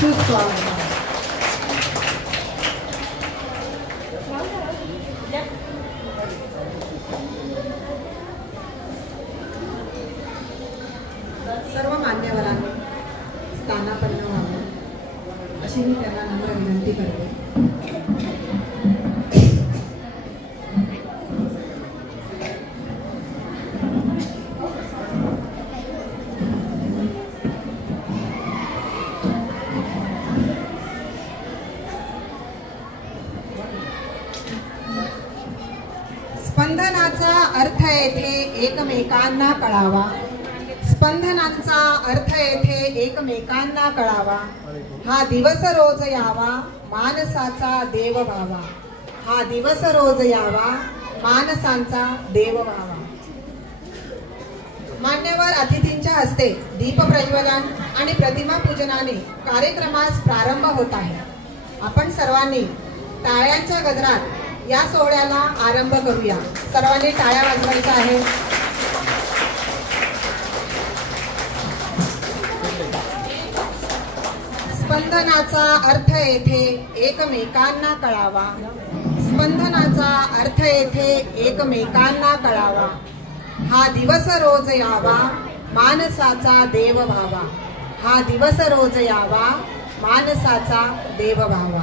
सुस्वागत. सर्व मान्यवरांनी स्थानापन्न व्हावं अशी मी त्यांना नम्र विनंती करते. स्पंदनाचा अर्थ येथे एकमेकांना कळावा. स्पंदनांचा अर्थ येथे एकमेकांना कळावा. हा दिवस रोज यावा मानसाचा देव व्हावा. हा दिवस रोज यावा मानसांचा देव व्हावा. मान्यवर अतिथींच्या हस्ते दीप प्रज्वलन आणि प्रतिमा पूजनाने कार्यक्रमास प्रारंभ होत आहे. आपण सर्वांनी टाळ्यांच्या गजरात या सोहळ्याला आरंभ करूया. सर्वांनी टाळ्या वाजवायच्या आहे. स्पंदनाचा अर्थ येथे एकमेकांना कळावा. स्पंदनाचा अर्थ येथे एकमेकांना कळावा. हा दिवस रोज यावा मानसाचा देव व्हावा. हा दिवस रोज यावा मानसाचा देव व्हावा.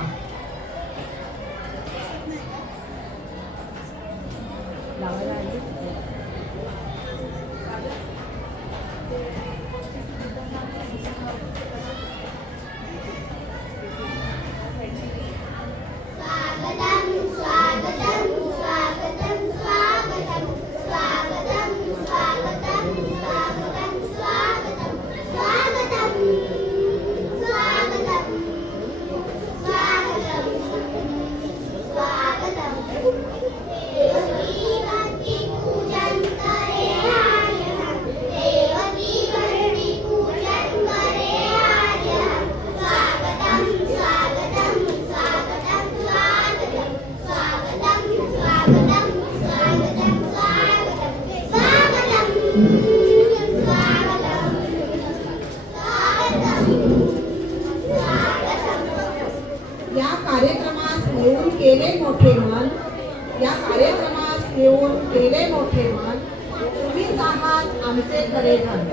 तुम्हीच आहात आमचे खरे धन.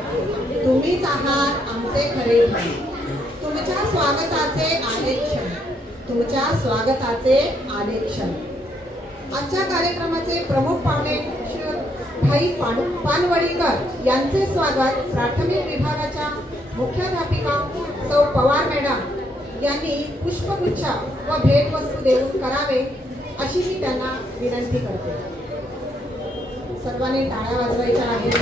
तुम्हीच आहात आमचे खरे धन. तुमच्या स्वागताचे आले क्षण. तुमच्या स्वागताचे आले क्षण. आजच्या कार्यक्रमाचे प्रमुख पाहुणे भाई पानवडीकर यांचे स्वागत प्राथमिक विभागाच्या मुख्याध्यापिका सौ पवार मॅडम यांनी पुष्पगुच्छ व भेटवस्तू देऊन करावे अशी मी त्यांना विनंती करते. सर्वांनी टाळ्या वाजवायच्या आहेत.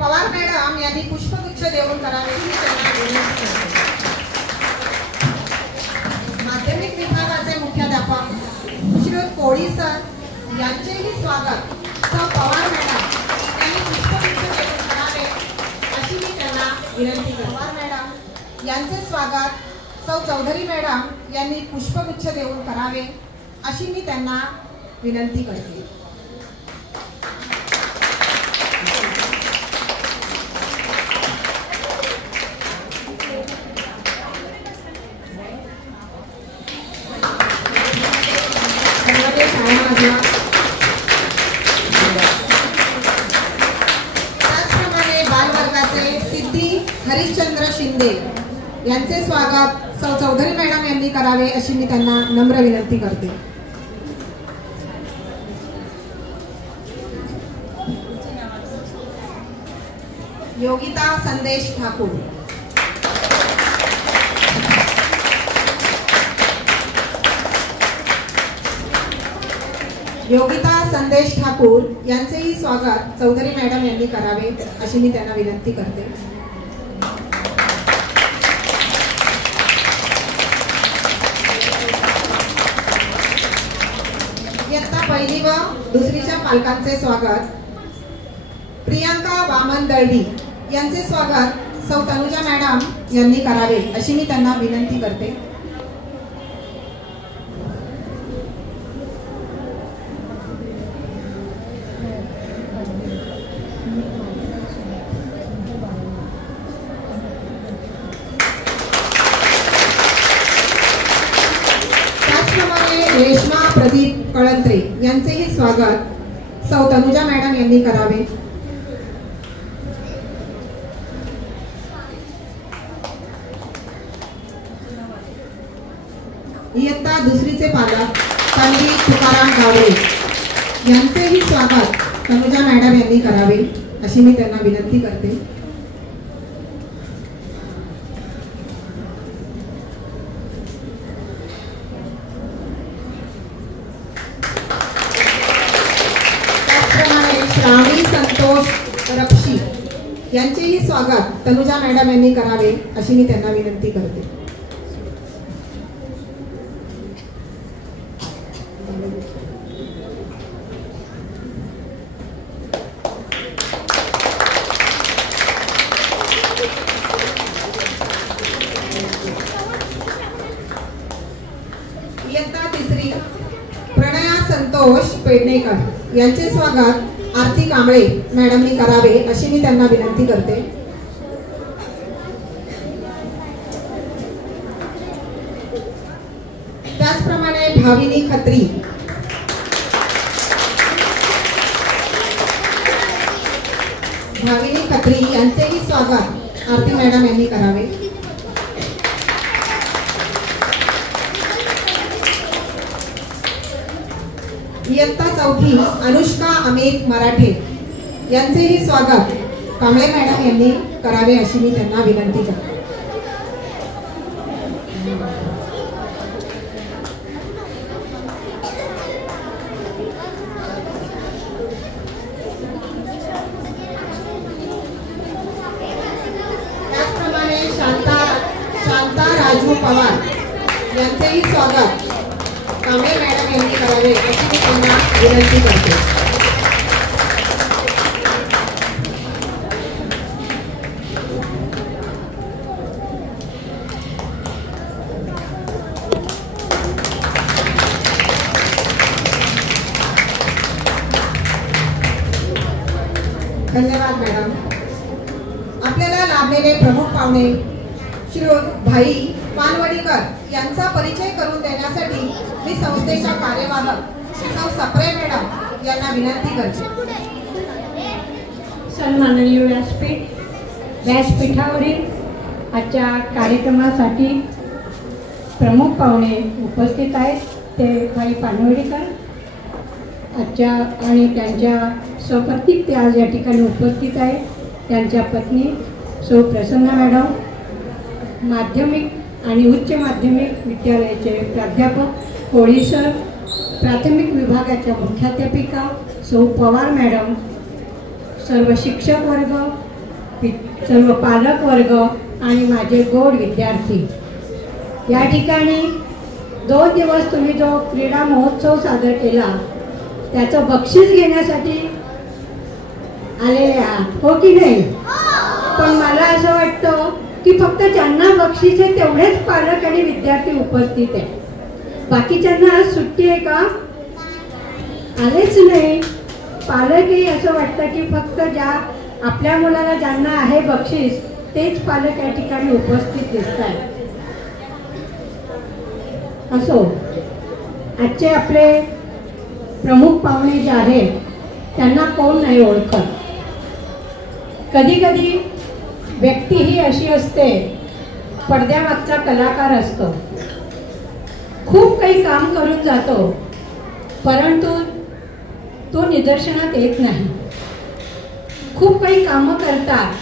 पवार मॅडम यांनी पुष्पगुच्छ देऊन करावे ही त्यांना विनंती करते. माध्यमिक विभागाचे मुख्याध्यापक श्री कोळी सर यांचेही स्वागत सौ पवार मॅडम यांनी पुष्पगुच्छ देऊन करावे अशी मी त्यांना विनंती करते. पवार मॅडम यांचे स्वागत सौ चौधरी मॅडम यांनी पुष्पगुच्छ देऊन करावे अशी मी त्यांना विनंती करते. त्याचप्रमाणे बालवर्गाचे सिद्धी हरिश्चंद्र शिंदे यांचे स्वागत सौ चौधरी मॅडम यांनी करावे अशी मी त्यांना नम्र विनंती करते. योगिता संदेश ठाकूर. योगिता संदेश ठाकूर यांचेही स्वागत चौधरी मॅडम यांनी करावे अशी मी त्यांना विनंती करते. इयत्ता पहिली व दुसरीच्या पालकांचे स्वागत प्रियांका वामन दळवी यांचे स्वागत सौ तनुजा मॅडम यांनी करावे अशी मी त्यांना विनंती करते. रेश्मा प्रदीप कळंत्रे यांचेही स्वागत सौ तनुजा मॅडम यांनी करावे. इयत्ता दुसरीचे पालक पंडित तुकाराम गावडे यांचेही स्वागत तनुजा मॅडम यांनी करावे अशी मी त्यांना विनंती करते. त्याचप्रमाणे श्रावणी संतोष रपशी यांचेही स्वागत तनुजा मॅडम यांनी करावे अशी मी त्यांना विनंती करते. इयत्ता तिसरी प्रणया संतोष पेडणेकर यांचे स्वागत आरती कांबळे मॅडमनी करावे अशी मी त्यांना विनंती करते. त्याचप्रमाणे भाविनी खत्री यांचेही स्वागत आरती मॅडम यांनी करावे. इयत्ता चौथी अनुष्का अमित मराठे यांचेही स्वागत कांबळे मॅडम यांनी करावे अशी मी त्यांना विनंती करते. त्याचप्रमाणे शांता राजू पवार यांचेही स्वागत कांबळे मॅडम यांनी करावे अशी मी त्यांना विनंती करते. धन्यवाद मॅडम. आपल्याला लाभलेले प्रमुख पाहुणे श्री भाई पानवडीकर यांचा परिचय करून देण्यासाठी मी संस्थेच्या कार्यवाहक सौ सप्रे मॅडम यांना विनंती करते. सन्माननीय व्यासपीठावरील आजच्या कार्यक्रमासाठी प्रमुख पाहुणे उपस्थित आहेत ते भाई पानवडीकर आजच्या आणि त्यांच्या सपत्नीक ते आज या ठिकाणी उपस्थित आहेत. त्यांच्या पत्नी सौ प्रसन्ना मॅडम, माध्यमिक आणि उच्च माध्यमिक विद्यालयाचे प्राध्यापक कोळी सर, प्राथमिक विभागाच्या मुख्याध्यापिका सौ पवार मॅडम, सर्व शिक्षक वर्ग, सर्व पालक वर्ग आणि माझे गोड विद्यार्थी, या ठिकाणी 2 दिवस तुम्ही जो क्रीडा महोत्सव सादर केला त्याचं बक्षीस घेण्यासाठी आलेले आहात, हो की नाही? पण मला असं वाटतं की फक्त ज्यांना बक्षीस आहे तेवढेच पालक आणि विद्यार्थी उपस्थित आहेत. बाकीच्यांना आज सुट्टी आहे का? आलेच नाही. पालकही असं वाटतं की फक्त ज्या आपल्या मुलाला ज्यांना आहे बक्षीस तेच पालक या ठिकाणी उपस्थित दिसत आहेत. असो, आजचे आपले प्रमुख पाहुणे जे आहेत त्यांना कोण नाही ओळखत. कधी कधी व्यक्ती ही अशी असते, पडद्यामागचा कलाकार असतो, खूप काही काम करून जातो परंतु तो निदर्शनात येत नाही. खूप काही कामं करतात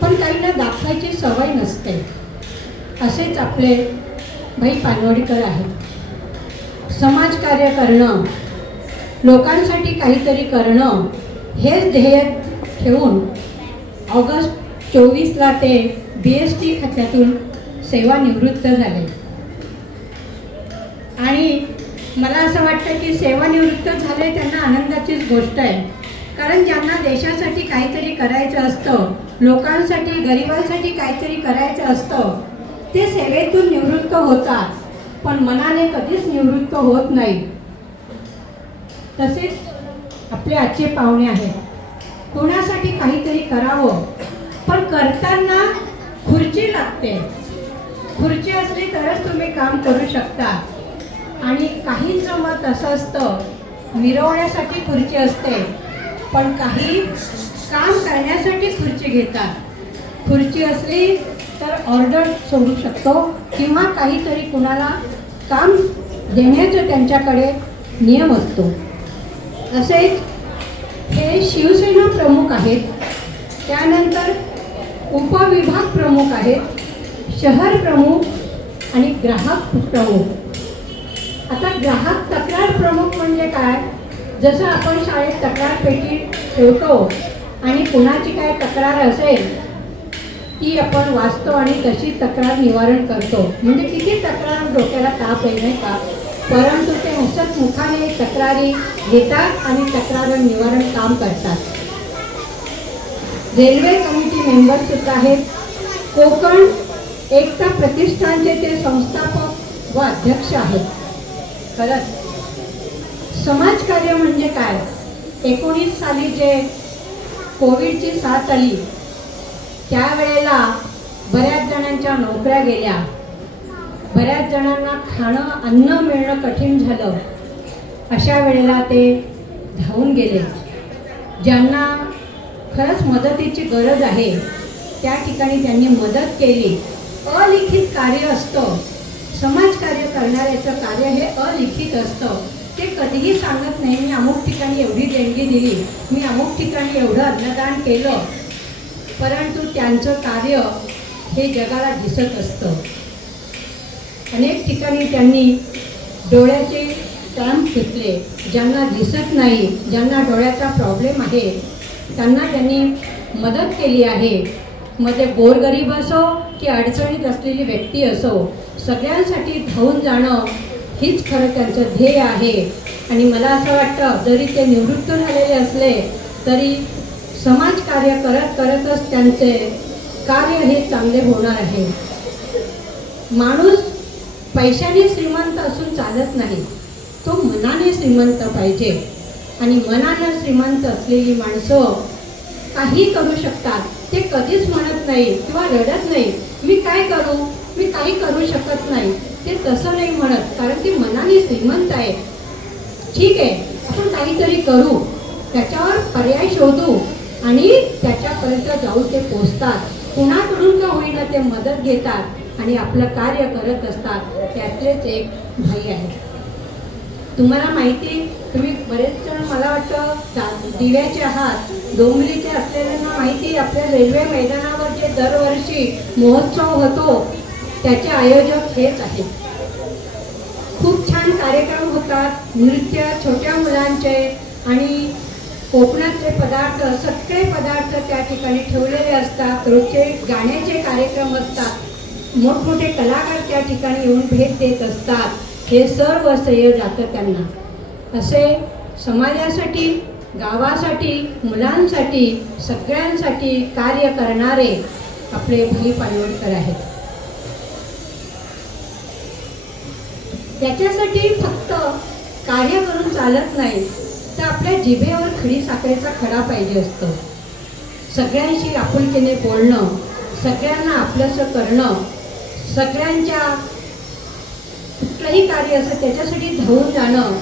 पण काहींना दाखवायची सवय नसते. असेच आपले भाई पानवडीकर आहेत. समाजकार्य करणं, लोकांसाठी काहीतरी करणं हेच ध्येय ठेवून ऑगस्ट 24ला ते BST खात्यातून सेवानिवृत्त झाले. आणि मला असं वाटतं की सेवानिवृत्त झाले त्यांना आनंदाचीच गोष्ट आहे. कारण ज्यांना देशासाठी काहीतरी करायचं असतं, लोकांसाठी गरिबांसाठी काहीतरी करायचं असतं, ते सेवेतून निवृत्त होतात पण मनाने कधीच निवृत्त होत नाही. तसेच आपले आजचे पाहुणे आहेत. कोणासाठी काहीतरी करावं पण करताना खुर्ची लागते. खुर्ची असली तरच तुम्ही काम करू शकता. आणि काहींचं मत असं असतं मिरवण्यासाठी खुर्ची असते, पण काही काम करण्यासाठी खुर्ची घेतात. खुर्ची असली तर ऑर्डर सोडू शकतो किंवा काहीतरी कुणाला काम देण्याचा त्यांच्याकडे नियम असतो. असेच हे शिवसेना प्रमुख आहेत, त्यानंतर उपविभाग प्रमुख आहेत, शहर प्रमुख आणि ग्राहक प्रमुख. आता ग्राहक तक्रार प्रमुख म्हणजे काय? जसं आपण शाळेत तक्रार पेटी ठेवतो आणि कुणाची काय तक्रार असेल ती आपण वाचतो आणि तशी तक्रार निवारण करतो. म्हणजे किती तक्रार डोक्याला ताप आहे नाही का? परंतु ते हसत मुखाने तक्रारी घेतात आणि तक्रार निवारण काम करतात. रेल्वे कमिटी मेंबर सुद्धा आहेत. कोकण एकता प्रतिष्ठानचे ते संस्थापक व अध्यक्ष आहेत. खरंच समाजकार्य म्हणजे काय? 19 साली जे कोविडची साथ आली त्यावेळेला बऱ्याच जणांच्या नोकऱ्या गेल्या, बऱ्याच जणांना खाणं अन्न मिळणं कठीण झालं. अशा वेळेला ते धावून गेले. ज्यांना खरंच मदतीची गरज आहे त्या ठिकाणी त्यांनी मदत केली. अलिखित कार्य असतं. समाजकार्य करणाऱ्याचं कार्य हे अलिखित असतं. ते कधीही सांगत नाही मी अमुक ठिकाणी एवढी देणगी दिली, मी अमुक ठिकाणी एवढं अन्नदान केलं, परंतु त्यांचं कार्य हे जगाला दिसत असतं. अनेक ठिकाणी त्यांनी डोळ्याचे कॅम्प घेतले. ज्यांना दिसत नाही, ज्यांना डोळ्याचा प्रॉब्लेम आहे त्यांना त्यांनी मदत केली आहे. मग ते गोरगरीब असो की अडचणीत असलेली व्यक्ती असो, सगळ्यांसाठी धावून जाणं हीच खरं त्यांचं ध्येय आहे. आणि मला असं वाटतं जरी ते निवृत्त झालेले असले तरी समाजकार्य करत करतच त्यांचे कार्य हे चांगले होणार आहे. माणूस पैशाने श्रीमंत असून चालत नाही, तो मनाने श्रीमंत पाहिजे. आणि मनानं श्रीमंत असलेली माणसं काही करू शकतात. ते कधीच म्हणत नाही किंवा रडत नाही मी काय करू, मी काही करू शकत नाही. ते तसं नाही म्हणत, कारण ते मनाने श्रीमंत आहे. ठीक आहे, आपण काहीतरी करू, त्याच्यावर पर्याय शोधू आणि त्याच्यापर्यंत जाऊन ते पोचतात. कुणाकडून का होईना ते मदत घेतात आणि आपलं कार्य करत असतात. त्यातलेच एक भाई आहे. तुम्हाला माहिती, तुम्ही बरेच जण मला वाटतं दिव्याचे आहात, डोंबिवलीचे असलेल्यांना माहिती आपल्या रेल्वे मैदानावर जे दरवर्षी महोत्सव होतो त्याचे आयोजक हेच आहेत. खूप छान कार्यक्रम होतात. नृत्य, छोट्या मुलांचे आणि कोकणातले पदार्थ, सगळे पदार्थ त्या ठिकाणी ठेवलेले असतात. रोजचे गाण्याचे कार्यक्रम असतात. मोठमोठे कलाकार त्या ठिकाणी येऊन भेट देत असतात. हे सर्व श्रेय जातं त्यांना. असे समाजासाठी, गावासाठी, मुलांसाठी, सगळ्यांसाठी कार्य करणारे आपले भाई पाणवडकर आहेत. त्याच्यासाठी फक्त कार्य करून चालत नाही, तर आपल्या जिभेवर खडी साखरेचा खडा पाहिजे असतो. सगळ्यांशी आपुलकीने बोलणं, सगळ्यांना आपलंसं करणं, सगळ्यांच्या कुठलंही कार्य असं त्याच्यासाठी धावून जाणं,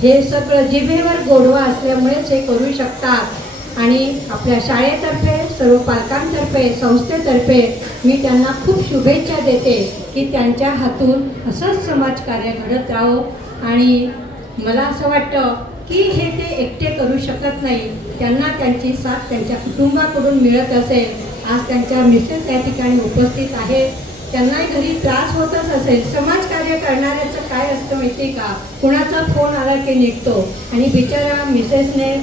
हे सगळं जिभेवर गोडवा असल्यामुळेच हे करू शकतात. आणि आपल्या शाळेतर्फे, सर्व पालकांतर्फे, संस्थेतर्फे मी त्यांना खूप शुभेच्छा देते की त्यांच्या हातून असंच समाजकार्य घडत राहो. आणि मला असं वाटतं की हे ते एकटे करू शकत नाही, त्यांना त्यांची साथ त्यांच्या कुटुंबाकडून मिळत असेल. आज त्यांच्या मिसेस त्या ठिकाणी उपस्थित आहे, त्यांनाही घरी त्रास होतच असेल. समाजकार्य करणाऱ्याचं काय असतं माहिती का? कुणाचा फोन आला की निघतो आणि बिचारा मिसेसने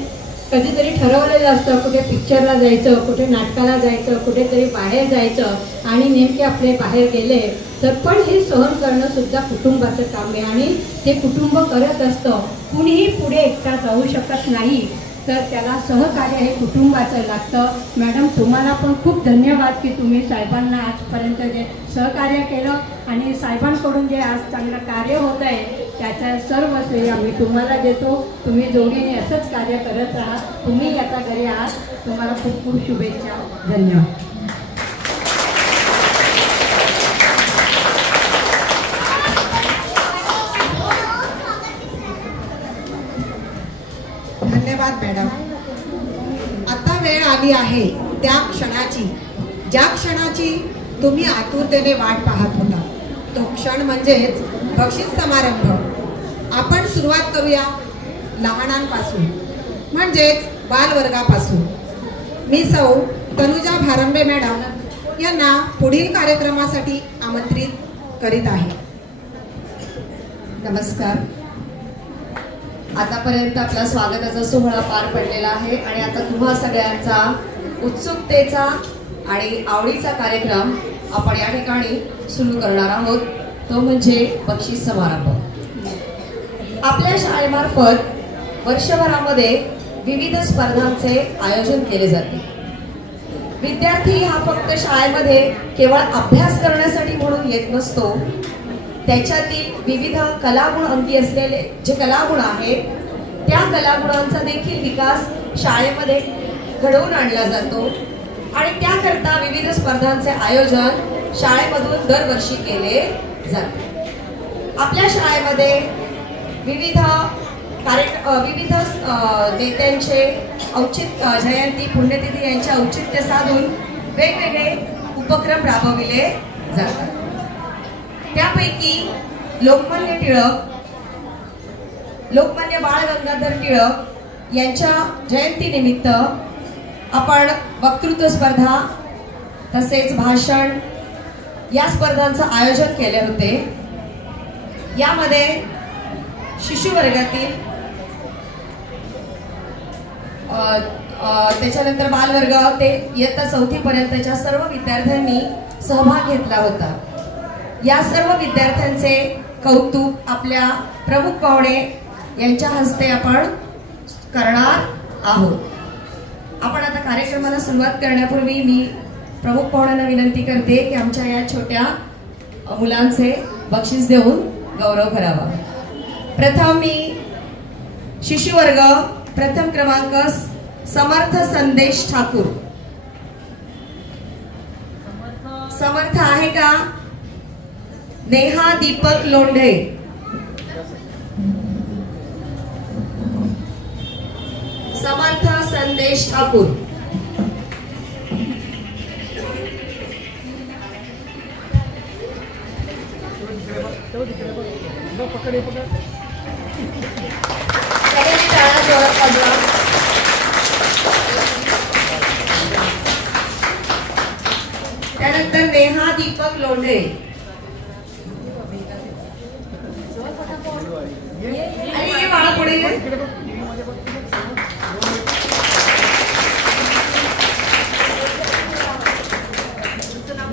कधीतरी ठरवलेलं असतं कुठे पिक्चरला जायचं, कुठे नाटकाला जायचं, कुठेतरी बाहेर जायचं आणि नेमके आपले बाहेर गेले तर पण हे सहन करणं सुद्धा कुटुंबाचं काम आहे आणि ते कुटुंब करत असतं. कुणीही पुढे एकटा जाऊ शकत नाही, तर त्याला सहकार्य हे कुटुंबाचं लागतं. मॅडम, तुम्हाला पण खूप धन्यवाद की तुम्ही साहेबांना आजपर्यंत जे सहकार्य केलं आणि साहेबांकडून जे आज चांगलं कार्य होत आहे त्याचा सर्व श्रेय आम्ही तुम्हाला देतो. तुम्ही जोडीने असंच कार्य करत राहा. तुम्ही आता घरी आहात, तुम्हाला खूप खूप शुभेच्छा. धन्यवाद. धन्यवाद मॅडम. आता वेळ आली आहे त्या क्षणाची, ज्या क्षणाची तुम्ही आतुरतेने वाट पाहत होता. तो क्षण म्हणजेच बक्षीस समारंभ. आपण सुरुवात करूया लहानांपासून, म्हणजेच बालवर्गापासून. मी सौ तनुजा भारंबे मॅडम यांना पुढील कार्यक्रमासाठी आमंत्रित करीत आहे. नमस्कार. आतापर्यंत आपला स्वागताचा सोहळा पार पडलेला आहे आणि आता तुम्हा सगळ्यांचा उत्सुकतेचा आणि आवडीचा कार्यक्रम आपण या ठिकाणी सुरू करणार आहोत. तो म्हणजे बक्षीस समारंभ. आपल्या शाळेमार्फत वर्षभरामध्ये विविध स्पर्धांचे आयोजन केले जाते. विद्यार्थी हा फक्त शाळेमध्ये केवळ अभ्यास करण्यासाठी म्हणून येत नसतो. त्याच्यातील विविध कलागुण अंगी असलेले जे कलागुण आहेत त्या कलागुणांचा देखील विकास शाळेमध्ये घडवून आणला जातो आणि त्याकरता विविध स्पर्धांचे आयोजन शाळेमधून दरवर्षी केले जाते. आपल्या शाळेमध्ये विविध नेत्यांचे औचित्य जयंती पुण्यतिथी यांचे औचित्य साधून वेगवेगळे उपक्रम राबविले जातात. त्यापैकी लोकमान्य बाळ गंगाधर टिळक यांच्या जयंतीनिमित्त आपण वक्तृत्व स्पर्धा तसेच भाषण या स्पर्धांचं आयोजन केले होते. यामध्ये शिशुवर्गातील त्याच्यानंतर बालवर्ग ते इयत्ता 4थी पर्यंतच्या सर्व विद्यार्थ्यांनी सहभाग घेतला होता. या सर्व विद्यार्थ्यांचे कौतुक आपल्या प्रमुख पाहुणे यांच्या हस्ते आपण करणार आहोत. आपण आता कार्यक्रमाला सुरुवात करण्यापूर्वी मी प्रमुख पाहुण्यांना विनंती करते की आमच्या या छोट्या मुलांचे बक्षीस देऊन गौरव करावा. प्रथम मी शिशुवर्ग प्रथम क्रमांक समर्थ संदेश ठाकूर. समर्थ आहे का? नेहा दीपक लोंढे. समर्थ संदेश ठाकूर. त्यानंतर नेहा दीपक लोंढे. आणि बाळा पुढे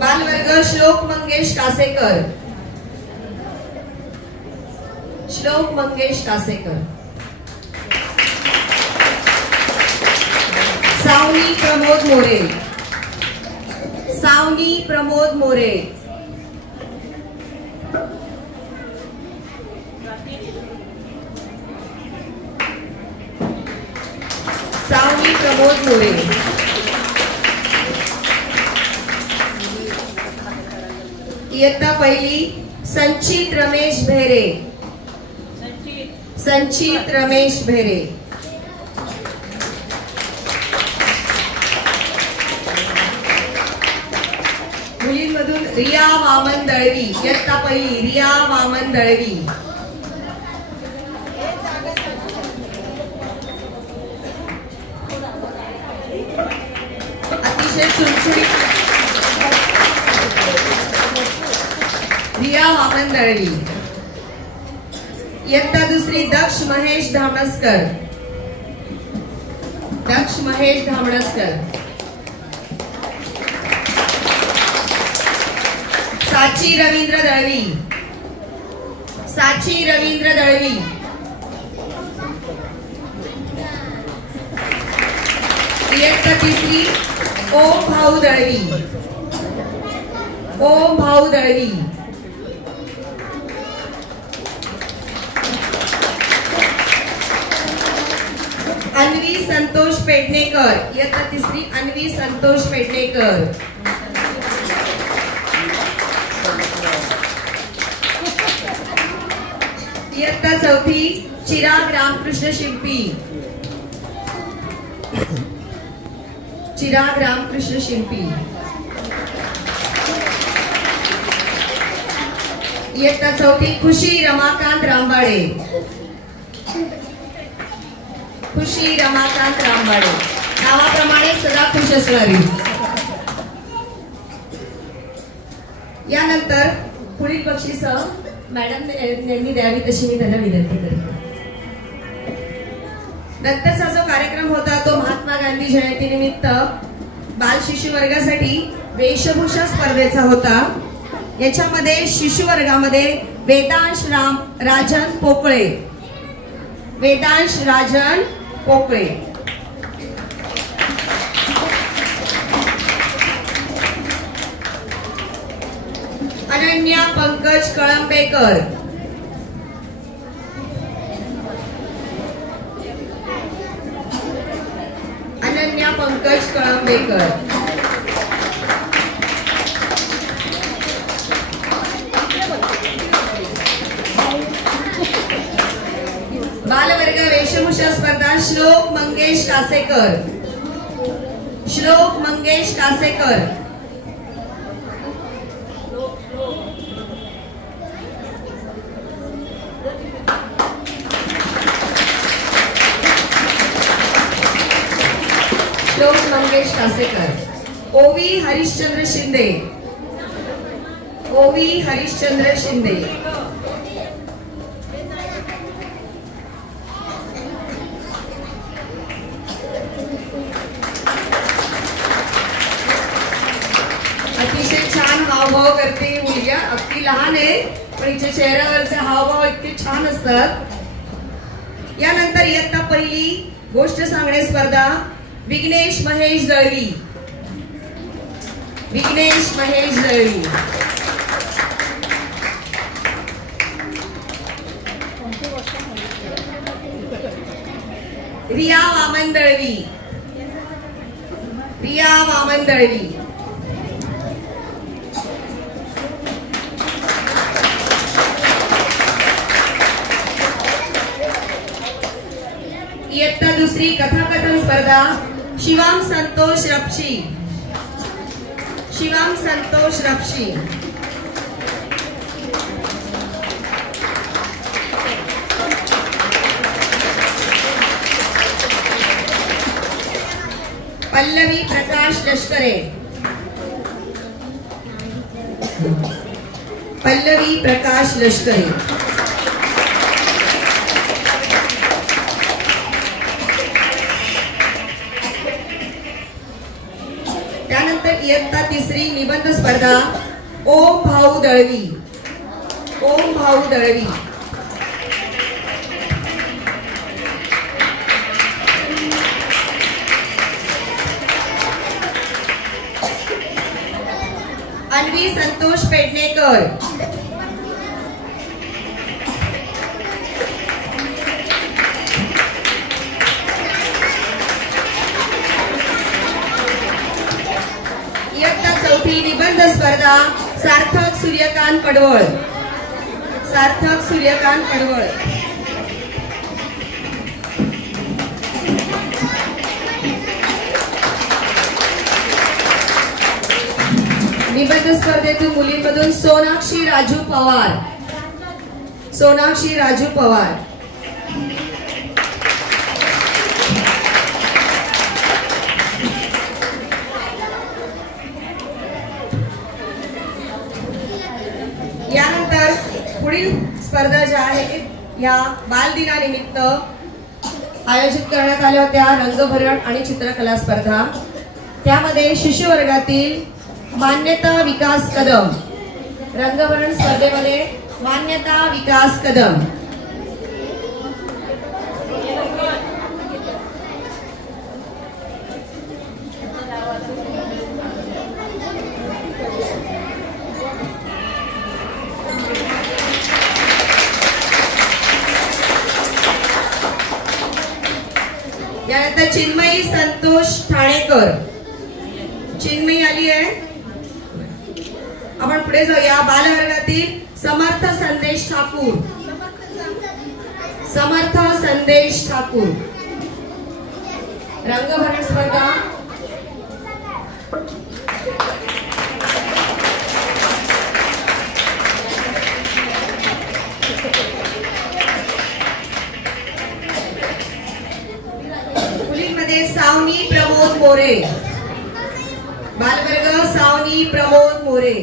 बालवर्ग श्लोक मंगेश कासेकर. श्लोक मंगेश कासेकर. सावनी प्रमोद मोरे. सावनी प्रमोद मोरे. सावनी प्रमोद मोरे. इयत्ता पहिली संचित रमेश भेरे. संचित रमेश भेरे. मुलींमधून रिया वामन दळवी. इयत्ता पहिली रिया वामन दळवी. अतिशय सुटसुटीत रिया वामन दळवी. इयत्ता दुसरी दक्ष महेश धामणसकर. दक्ष महेश धामणसकर. साची रवींद्र दळवी. साची रवींद्र दळवी. इयत्ता तिसरी ओम भाऊ दळवी. ओम भाऊ दळवी. अन्वी संतोष पेडणेकर. इयत्ता तिसरी अन्वी संतोष पेडणेकर. इयत्ता चौथी चिराग रामकृष्ण शिंपी. चिराग रामकृष्ण शिंपी. इयत्ता 4 खुशी रमाकांत रामबाडे. खुशी रमाकांत रामबाडे, नावाप्रमाणे सदा खुश असणारी. यानंतर पुढील बक्षीस मॅडम यांनी द्यावी तशी मी त्यांना विनंती करते. नंतरचा जो कार्यक्रम होता तो महात्मा गांधी जयंती निमित्त बाल शिशु वर्गासाठी वेशभूषा स्पर्धेचा होता. याच्यामध्ये शिशु वर्गामध्ये वेदांश राजन पोकळे. वेदांश राजन पोकळे. अनन्या पंकज कळंबेकर. अनन्या पंकज कळंबेकर. बालवर्ग वेशभूषा स्पर्धा श्लोक मंगेश कासेकर. श्लोक मंगेश कासेकर. श्लोक मंगेश कासेकर. ओवी हरिश्चंद्र शिंदे. ओवी हरिश्चंद्र शिंदे. अतिशय छान हावभाव करते मुलगी. अगदी लहान आहे पण हिच्या चेहऱ्यावरचे हावभाव इतके छान असतात. यानंतर इयत्ता 1 गोष्ट सांगणे स्पर्धा विघ्नेश महेश दळवी. विघ्नेश महेश दळवी. रिया वामन दळवी. रिया वामन दळवी. इयत्ता 2 कथाकथन स्पर्धा शिवाम संतोष रपशी. शिवाम संतोष रपशी. पल्लवी प्रकाश लष्करे. पल्लवी प्रकाश लष्करे. त्यानंतर इयत्ता 3 निबंध स्पर्धा ओम भाऊ दळवी. ओम भाऊ दळवी. अन्वी संतोष पेडणेकर. इयत्ता 4 निबंध स्पर्धा सार्थक सूर्यकांत पडवळ. सार्थक सूर्यकांत पडवळ. निबंध स्पर्धेतून मुलींमधून सोनाक्षी राजू पवार. सोनाक्षी राजू पवार. यानंतर पुढील स्पर्धा ज्या आहेत या बाल दिनानिमित्त आयोजित करण्यात आल्या होत्या रंगभरण आणि चित्रकला स्पर्धा. त्यामध्ये शिशु वर्गातील मान्यता विकास कदम. रंगभरण स्पर्धेमध्ये मान्यता विकास कदम. यानंतर चिन्मयी संतोष ठाणेकर. चिन्मयी आली आहे. आपण पुढे जाऊया. बालवर्गातील समर्थ संदेश ठाकूर. समर्थ संदेश ठाकूर. रंगभरण स्पर्धा, मुलींमध्ये सावनी प्रमोद मोरे, बालवर्ग सावनी प्रमोद मोरे.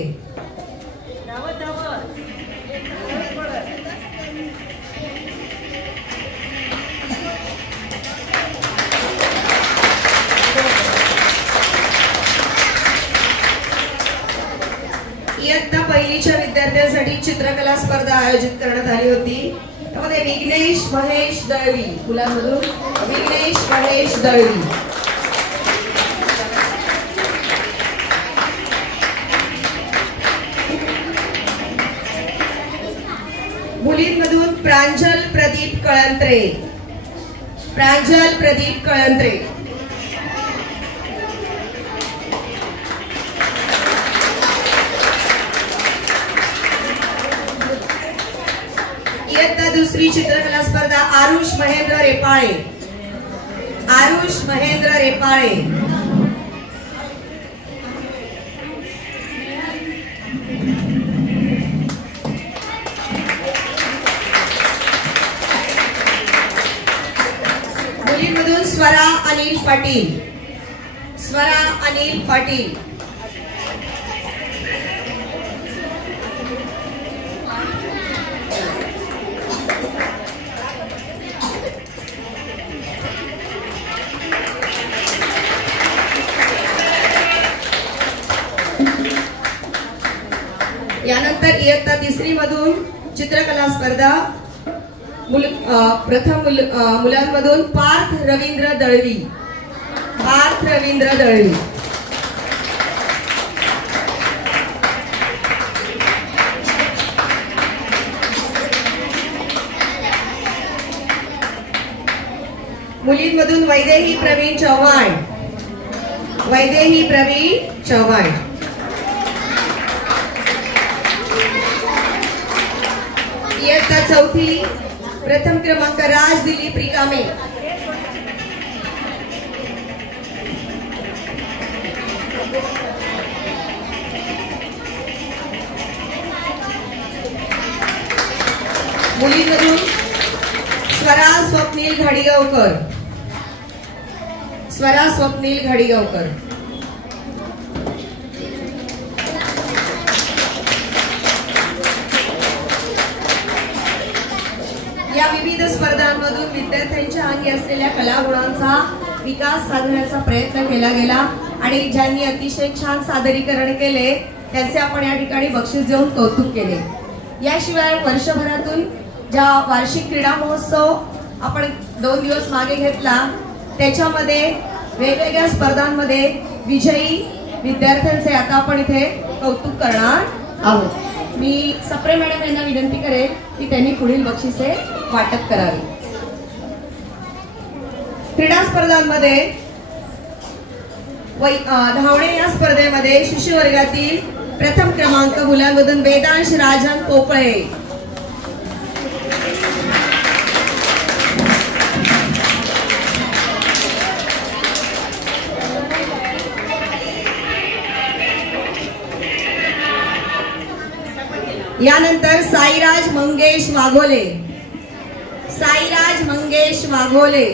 इयत्ता पहिलीच्या विद्यार्थ्यांसाठी चित्रकला स्पर्धा आयोजित करण्यात आली होती. त्यामध्ये विघ्नेश महेश दळवी, मुलांमधून विघ्नेश महेश दळवी. मुलींमधून प्रांजल प्रदीप कळंत्रे, प्रांजल प्रदीप कळंत्रे. इयत्ता दुसरी चित्रकला स्पर्धा आरुष महेंद्र रेपाळे, आरुष महेंद्र रेपाळे. मुलींमधून स्वरा अनिल पाटील, स्वरा अनिल पाटील. यानंतर इयत्ता तिसरी मधून चित्रकला स्पर्धा मुलांमधून पार्थ रवींद्र दळवी, पार्थ रवींद्र दळवी. मुलींमधून वैदेही प्रवीण चव्हाण, वैदेही प्रवीण चव्हाण. इयत्ता चौथी प्रथम क्रमांक राज दिलीप रिकामे, मुलींमधून स्वरा स्वप्नील घाडीगावकर, स्वरा स्वप्नील घाडीगावकर. या विविध स्पर्धांमधून विद्यार्थ्यांच्या अंगी असलेल्या कलागुणांचा विकास साधण्याचा प्रयत्न केला गेला आणि ज्यांनी अतिशय छान सादरीकरण केले त्यांचे आपण या ठिकाणी बक्षीस देऊन कौतुक केले. याशिवाय वर्षभरातून ज्या वार्षिक क्रीडा महोत्सव आपण 2 दिवस मागे घेतला त्याच्यामध्ये वेगवेगळ्या स्पर्धांमध्ये विजयी विद्यार्थ्यांचे आता आपण इथे कौतुक करणार आहोत. मी सप्रे मॅडम यांना विनंती करेन की त्यांनी पुढील बक्षिसे वाटप करावी. क्रीडा स्पर्धांमध्ये धावणे या स्पर्धेमध्ये शिशु वर्गातील प्रथम क्रमांक मुलांमधून वेदांश राजन पोकळे, यानंतर साईराज मंगेश वाघोले, साईराज मंगेश वाघोले.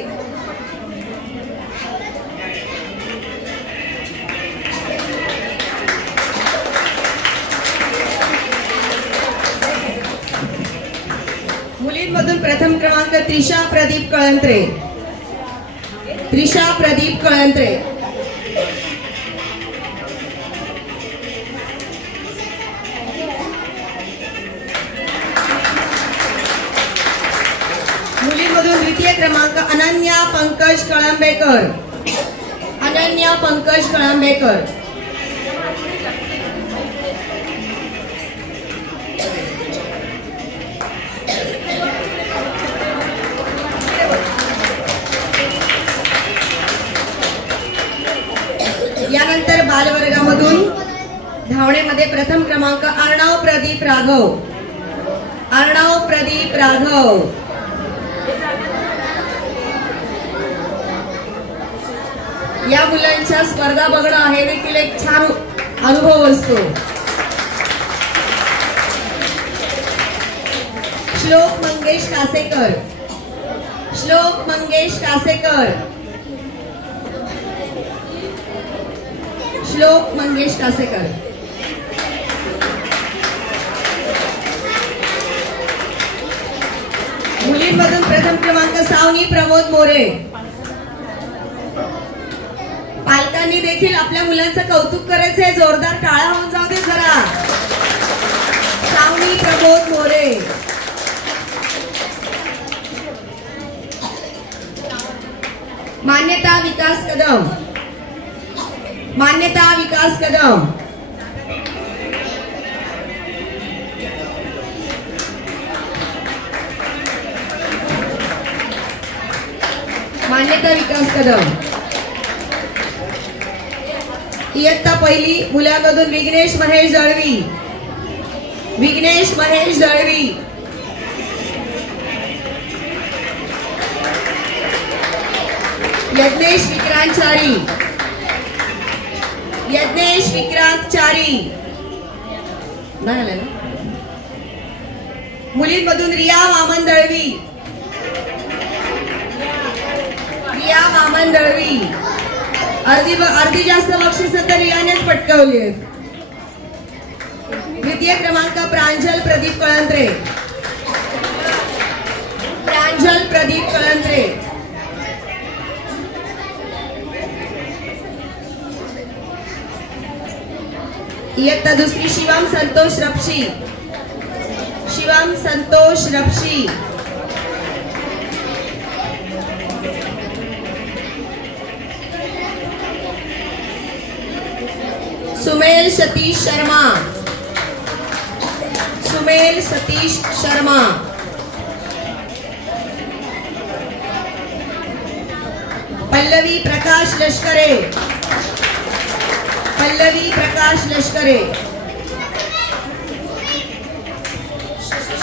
मुलींमधून प्रथम क्रमांक त्रिशा प्रदीप कळंत्रे, त्रिशा प्रदीप कळंत्रे. मुलींमधून द्वितीय क्रमांक अनन्या पंकज कळंबेकर, अनन्या पंकज कळंबेकर. यानंतर बालवर्गामधून धावणेमध्ये प्रथम क्रमांक अर्णव प्रदीप राघव, अर्णव प्रदीप राघव. या मुलांच्या स्पर्धा बघणं हे देखील एक छान अनुभव असतो. श्लोक मंगेश कासेकर, श्लोक मंगेश कासेकर, श्लोक मंगेश कासेकर. मुलींमधून प्रथम क्रमांक सावनी प्रमोद मोरे. पालकांनी देखील आपल्या मुलांचं कौतुक करायचंय. जोरदार टाळ्या होऊन जाऊ दे जरा. सावनी प्रमोद मोरे. मान्यता विकास कदम, मान्यता विकास कदम. मान्यता विकास कदम. इयत्ता पहिली मुलांमधून विघ्नेश महेश दळवी, विघ्नेश महेश दळवी. यज्ञेश विक्रांत चारी, यज्ञेश विक्रांत चारी. नाही आलं ना. मुलींमधून रिया वामन दळवी, रिया वामन दळवी. अर्धी जास्त बक्षीस तर रियानेच पटकावली आहेत. द्वितीय क्रमांक प्रांजल प्रदीप कळंत्रे, प्रांजल प्रदीप कळंत्रे. इयत्ता दुसरी शिवम संतोष रपशी, शिवम संतोष रपशी. सुमेल सतीश शर्मा, सुमेल सतीश शर्मा. पल्लवी प्रकाश लष्करे, पल्लवी प्रकाश लष्करे.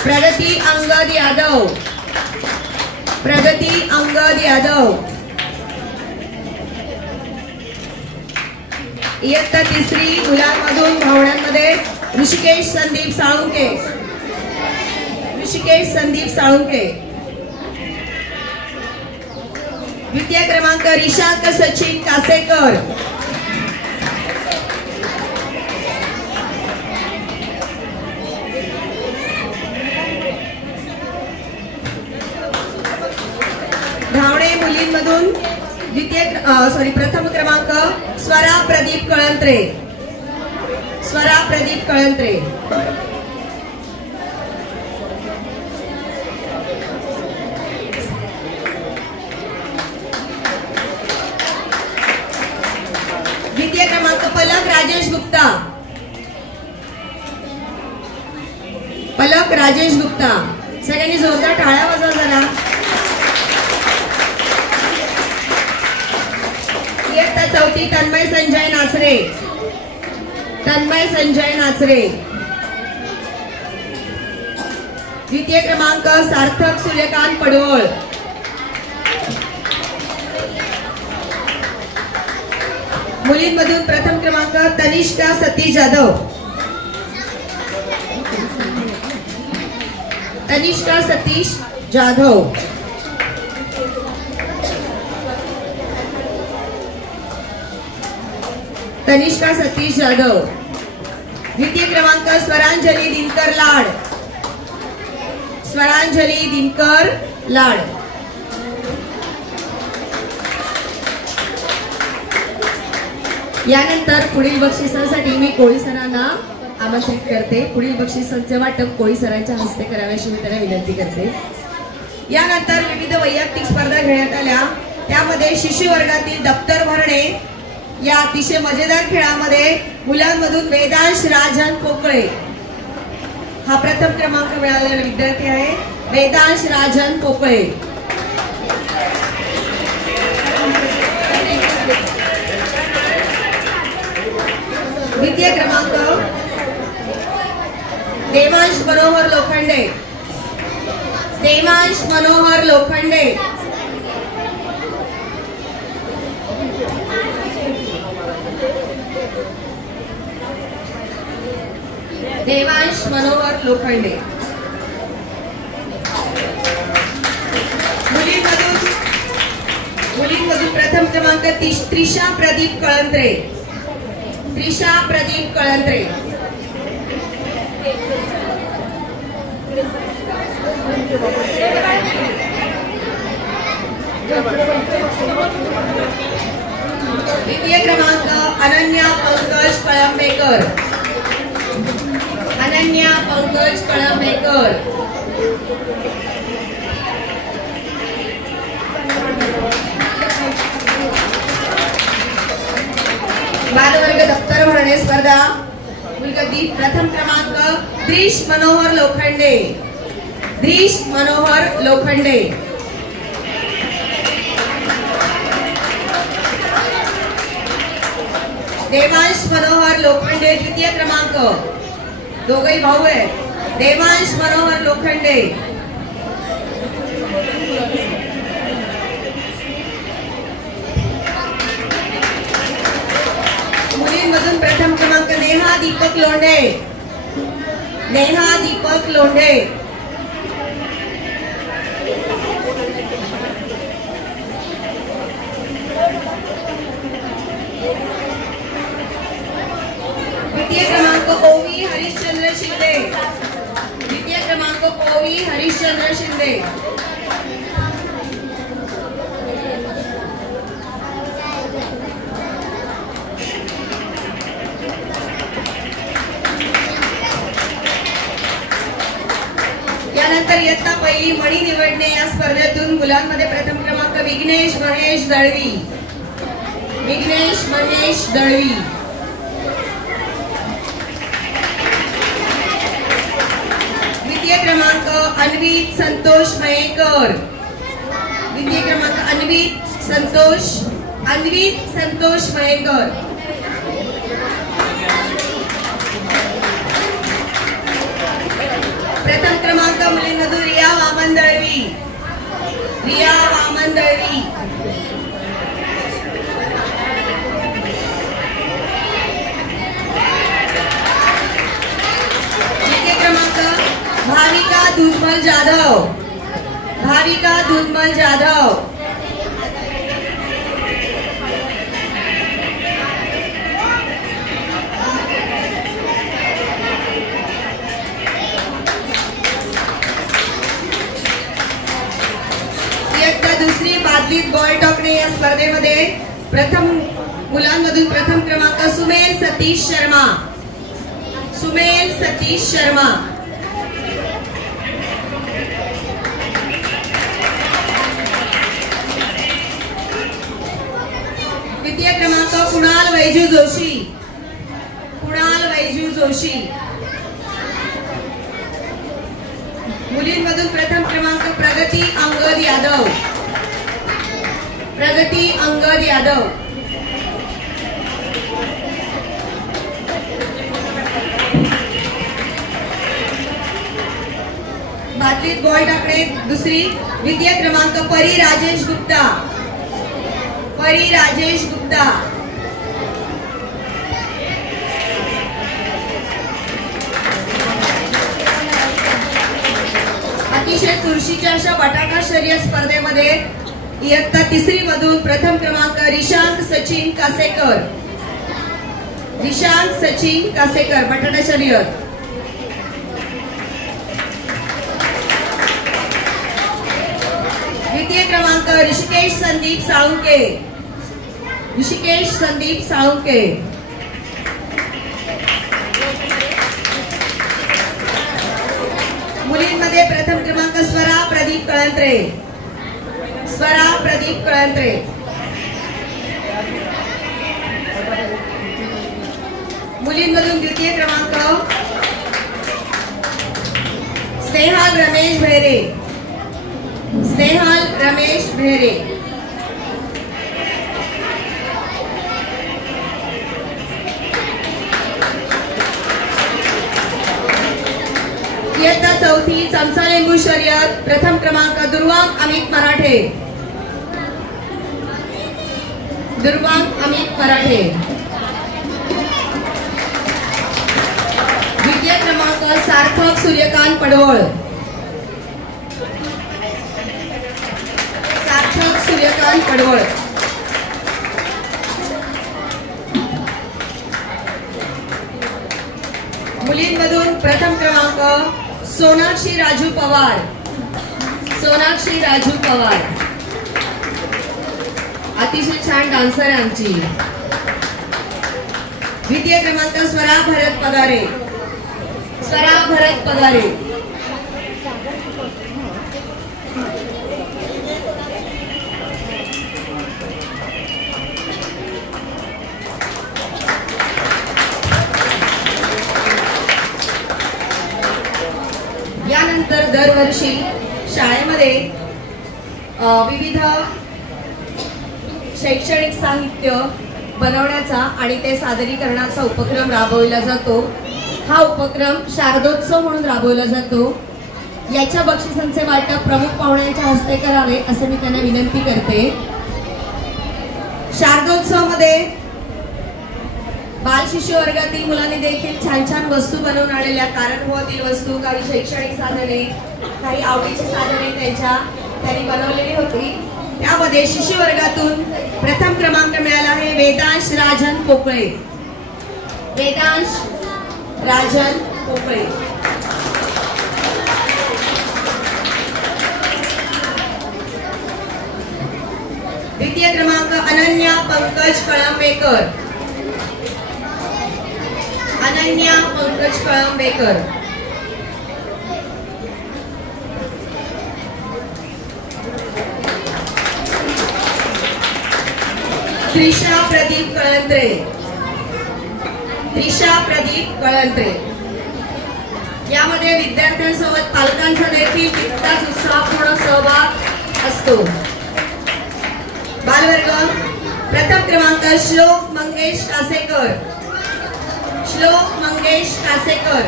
प्रगति अंगद यादव, प्रगति अंगद यादव. इयत्ता तिसरी मुलांमधून भावड्यांमध्ये ऋषिकेश संदीप साळुंके, ऋषिकेश संदीप साळुंके. द्वितीय क्रमांक रिशांक सचिन कासेकर, धावणे मुलींमधून प्रथम क्रमांक स्वरा प्रदीप कळंत्रे, स्वरा प्रदीप कळंत्रे. द्वितीय क्रमांक पलक राजेश गुप्ता, पलक राजेश गुप्ता. सगळ्यांनी जोरदार टाळ्या वाजवा जरा. इयत्ता चौथी तन्मय संजय नाचरे, तन्मय संजय नाचरे. द्वितीय क्रमांक सार्थक सूर्यकांत पडवळ, मुलींमधून प्रथम क्रमांक तनिष्का सतीश जाधव, तनिष्का सतीश जाधव. तनिष्का सतीश जाधव. द्वितीय क्रमांक स्वरांजली दिनकर लाड, स्वरांजली दिनकर लाड. यानंतर पुढील बक्षिसासाठी मी कोळी सरांना आमंत्रित करते. पुढील बक्षिसांचे वाटप कोळी सरांच्या हस्ते कराव्याशी मी त्यांना विनंती करते. यानंतर विविध वैयक्तिक स्पर्धा घेण्यात आल्या. त्यामध्ये शिशु वर्गातील दप्तर भरणे या अतिशय मजेदार खेळामध्ये मुलांमधून वेदांश राजन पोकळे हा प्रथम क्रमांक मिळालेला विद्यार्थी आहे. वेदांश राजन पोकळे. द्वितीय क्रमांक देवांश मनोहर लोखंडे, देवांश मनोहर लोखंडे. देवांश मनोहर लोखंडे. मुलींमधून प्रथम क्रमांक त्रिशा प्रदीप कळंत्रे. त्रिशा प्रदीप कळंत्रे. द्वितीय क्रमांक अनन्या पंकज कळंबेकर. अनन्या पंकज कळंबेकर. बालवर्ग दप्तर भरणे स्पर्धा मुलगती प्रथम क्रमांक द्रिश मनोहर लोखंडे. द्रिश मनोहर लोखंडे. देवांश मनोहर लोखंडे द्वितीय क्रमांक. दोघही भाऊ आहेत. देवांश मनोहर लोखंडे. मुलींमधून प्रथम क्रमांक नेहा दीपक लोंढे. नेहा दीपक लोंढे. द्वितीय क्रमांक ओवी हरिश्चंद्र शिंदे. द्वितीय क्रमांक ओवी हरिश्चंद्र शिंदे. यानंतर इयत्ता पहिली मणी निवडणे या स्पर्धेतून मुलांमध्ये प्रथम क्रमांक विघ्नेश महेश दळवी. विघ्नेश महेश दळवी. द्वितीय क्रमांक अन्वित संतोष मयेकर. द्वितीय क्रमांक अन्वित संतोष मयेकर. प्रथम क्रमांक मुलींमधून रिया वामन दळवी. रिया वामन दळवी. द्वितीय क्रमांक भाविका दुधमल जाधव. भाविका दुधमल जाधव. दुसरी बादलीत बॉल टाकणे या स्पर्धेमध्ये मुलांमधून प्रथम क्रमांक सुमेल सतीश शर्मा. सुमेल सतीश शर्मा. द्वितीय क्रमांक कुणाल वैजू जोशी. कुणाल वैजू जोशी. मुलींमधून प्रथम क्रमांक प्रगती अंगद यादव. प्रगती अंगद यादव. बादलीत बॉल टाकणे दुसरी. द्वितीय क्रमांक परी राजेश गुप्ता. परी राजेश गुप्ता. अतिशय चुरशीच्या अशा बटाटा शर्यत स्पर्धेमध्ये इयत्ता तिसरी मधून प्रथम क्रमांक रिशांक सचिन कासेकर. रिशांक सचिन कासेकर बटाटा शर्यत. द्वितीय क्रमांक ऋषिकेश संदीप साळुंके. ऋषिकेश संदीप साळुंके. मुलींमध्ये प्रथम क्रमांक स्वरा प्रदीप कळंत्रे. स्वरा प्रदीप कळंत्रे. मुलींमधून द्वितीय क्रमांक स्नेहाल रमेश भेरे. स्नेहाल रमेश भेरे. इयत्ता चौथी चमचा लिंबू शर्यत प्रथम क्रमांक दुर्वांग अमित मराठे. दुर्वांग अमित मराठे. द्वितीय क्रमांक सार्थक सूर्यकांत पडवळ, सार्थक सूर्यकांत पडवळ. मुलींमधून प्रथम क्रमांक सोनाक्षी राजू पवार, सोनाक्षी राजू पवार. अतिशय छान डान्सर आहे आमची. द्वितीय क्रमांक स्वरा भरत पगारे, स्वरा भरत पगारे. यानंतर दरवर्षी शाळेमध्ये विविध शैक्षणिक साहित्य बनवण्याचा आणि ते सादरीकरणाचा उपक्रम राबवला जातो. हा उपक्रम शारदोत्सव म्हणून राबवला जातो. याच्या बक्षिसांचे वाटप प्रमुख पाहुण्यांच्या हस्ते करावे असे मी त्यांना विनंती करते. शारदोत्सवामध्ये बाल शिशु वर्गातील मुलांनी देखील छान छान वस्तू बनवून आणलेल्या, तारणगृहातील वस्तू, काही शैक्षणिक साधने, काही आवडीची साधने त्यांनी बनवलेली होती. त्यामध्ये शिशु वर्गातून प्रथम क्रमांक मिळाला आहे वेदांश राजन पोकळे, वेदांश राजन पोकळे. द्वितीय क्रमांक अनन्या पंकज कळंबेकर, अनन्या पंकज कळंबेकर. त्रिशा प्रदीप कळंत्रे, त्रिशा प्रदीप कळंत्रे. यामध्ये विद्यार्थ्यांसोबत पालकांचा देखील तितकाच उत्साहपूर्ण सहभाग असतो. बालवर्ग प्रथम क्रमांक श्लोक मंगेश कासेकर, श्लोक मंगेश कासेकर.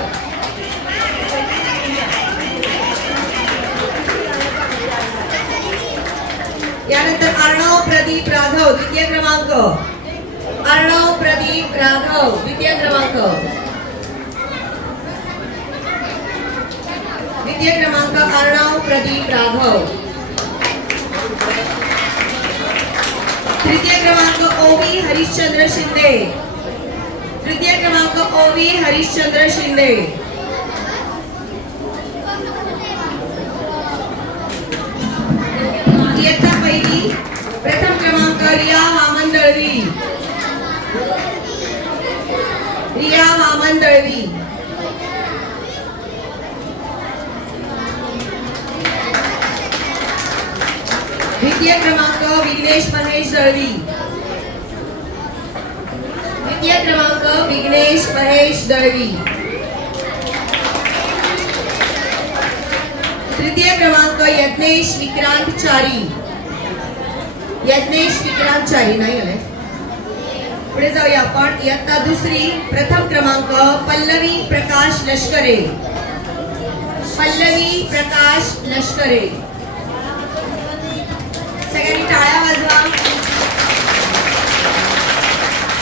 यानंतर अर्णव प्रदीप राघव, द्वितीय क्रमांक, अर्णव प्रदीप राघव, द्वितीय क्रमांक, द्वितीय क्रमांक अर्णव प्रदीप राघव. तृतीय क्रमांक ओवी हरिश्चंद्र शिंदे, तृतीय क्रमांक ओवी हरिश्चंद्र शिंदे. इयत्ता पहिली प्रथम क्रमांक रिया वामन दळवी, रिया वामन दळवी. द्वितीय क्रमांक विघ्नेश महेश दळवी, द्वितीय क्रमांक विघ्नेश महेश दळवी. तृतीय क्रमांक यज्ञेश विक्रांत चारी, यज्ञेश विक्रांत चारी. नाही आले. पुढे जाऊया आपण. इयत्ता दुसरी प्रथम क्रमांक पल्लवी प्रकाश लष्करे, पल्लवी प्रकाश लष्करे. सगळ्यांनी टाळ्या वाजवा.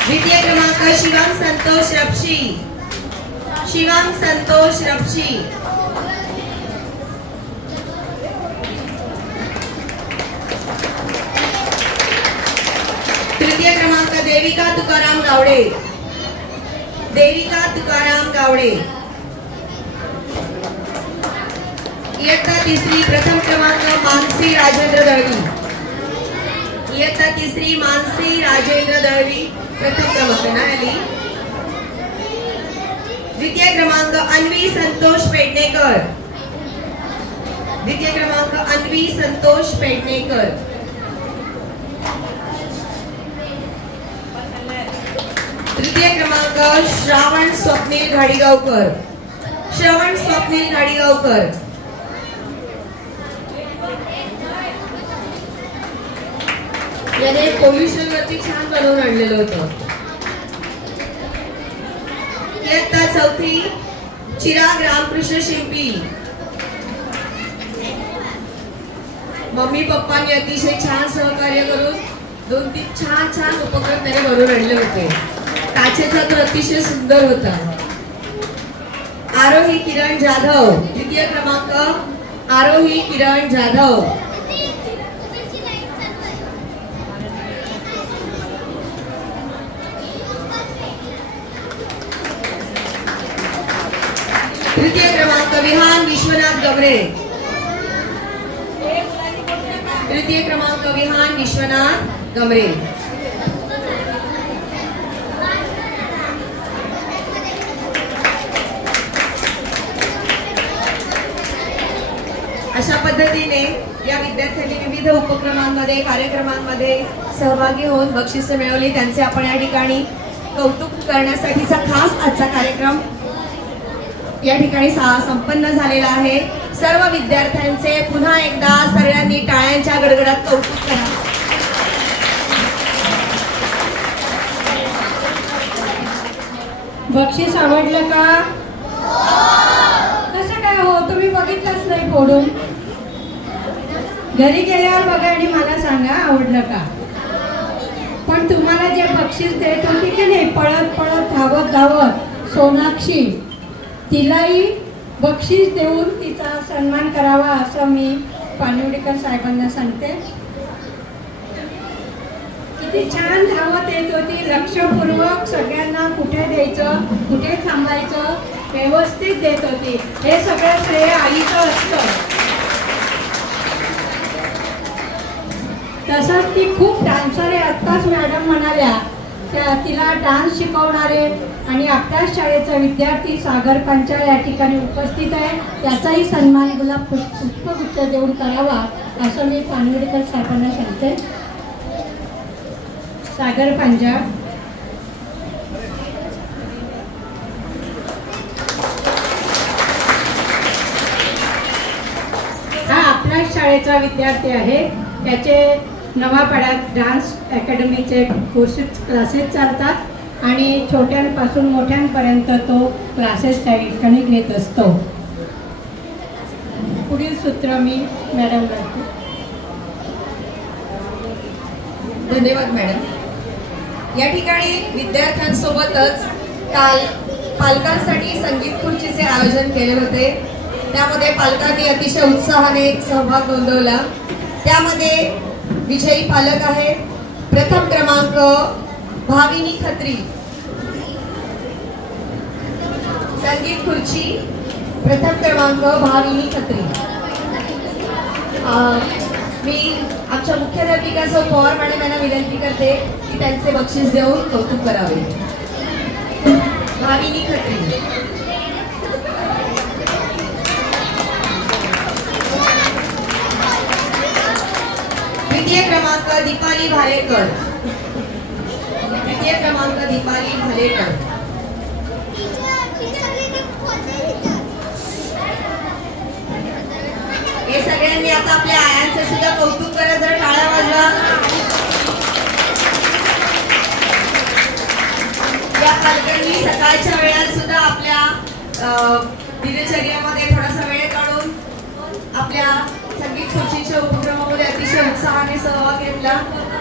द्वितीय क्रमांक शिवम संतोष रपशी, शिवम संतोष रपशी. तृतीय क्रमांक देविका तुकाराम गावडे, देविका तुकाराम गावडे. इयत्ता तिसरी प्रथम क्रमांक मानसी राजेंद्र दळवी, इयत्ता तिसरी मानसी राजेंद्र दळवी प्रथम क्रमांक मिळाली. द्वितीय क्रमांक अन्वी संतोष पेडणेकर, द्वितीय क्रमांक अन्वी संतोष पेडणेकर. तृतीय क्रमांक श्रावण स्वप्नील घाडीगावकर, श्रवण स्वप्नील घाडीगावकर. याने पोल्युशन वरती छान बनवून आणलेलं होतं. इयत्ता चौथी चिराग रामकृष्ण शिंपी. मम्मी पप्पांनी अतिशय छान सहकार्य करून 2-3 छान उपक्रम त्याने बनवून आणले होते. काचेचा तो अतिशय सुंदर होता. आरोही किरण जाधव, द्वितीय क्रमांक आरोही किरण जाधव। तृतीय क्रमांक विहान विश्वनाथ गमरे, तृतीय क्रमांक विहान विश्वनाथ गमरे। अशा पद्धतीने या विद्यार्थ्यांनी विविध उपक्रमांमध्ये कार्यक्रमांमध्ये सहभागी होऊन बक्षिसे मिळवली, त्यांचे आपण या ठिकाणी कौतुक करण्यासाठीचा खास आजचा कार्यक्रम या ठिकाणी संपन्न झालेला आहे। सर्व विद्यार्थ्यांचे पुन्हा एकदा सगळ्यांनी टाळ्यांच्या गडगडात कौतुक करा। बक्षीस आवडलं का? कसं काय हो, तुम्ही बघितलंच नाही फोडून? घरी गेल्यावर बघा आणि मला सांगा आवडलं का। पण तुम्हाला जे बक्षीस देत होती की नाही, पळत पळत धावत धावत सोनाक्षी, तिलाही बक्षीस देऊन तिचा सन्मान करावा असं मी पानवडीकर साहेबांना सांगते। किती छान धावत येत होती, लक्षपूर्वक सगळ्यांना कुठे द्यायचं कुठे थांबायचं व्यवस्थित देत होती। हे सगळं श्रेय आईचं असतं। तसंच ती खूप डान्सर आहे। आत्ताच मॅडम म्हणाल्या त्या तिला डान्स शिकवणारे आणि आपल्याच शाळेचा विद्यार्थी सागर पंचाळ या ठिकाणी उपस्थित आहे, त्याचाही सन्मान गुलाब पुष्पगुच्छ देऊन करावा असं मी पानवडीकर साहेबांना सांगते। सागर पंचाळ हा आपल्याच शाळेचा विद्यार्थी आहे। त्याचे नवापाड्यात डान्स अकॅडमीचे कोर्सेस क्लासेस चालतात आणि छोट्यांपासून मोठ्यांपर्यंत तो क्लासेस त्या ठिकाणी घेत असतो। पुढील सूत्र मी मॅडम करते। धन्यवाद मॅडम। या ठिकाणी विद्यार्थ्यांसोबतच काल पालकांसाठी संगीत खुर्चीचे आयोजन केले होते, त्यामध्ये पालकांनी अतिशय उत्साहाने सहभाग नोंदवला। त्यामध्ये विजयी पालक आहेत प्रथम क्रमांक भाविनी खत्री, संगीत खुर्ची प्रथम क्रमांक भाविनी खत्री। मी आमच्या मुख्याध्यापिका सौ पवार मॅडम यांना विनंती करते की त्यांचे बक्षीस देऊन कौतुक करावे। भाविनी खत्री। द्वितीय क्रमांक दीपाली भालेकर, द्वितीय क्रमांक दीपाली भालेकर। हे सगळ्यांनी आता आपल्या आयांचे सुद्धा कौतुक करा, जर टाळ्या वाजवा। या पालकांनी सकाळच्या वेळात सुद्धा आपल्या दिनचर्यामध्ये थोडासा वेळ काढून आपल्या संगीत खुर्चीच्या उपक्रमामध्ये अतिशय उत्साहाने सहभाग घेतला।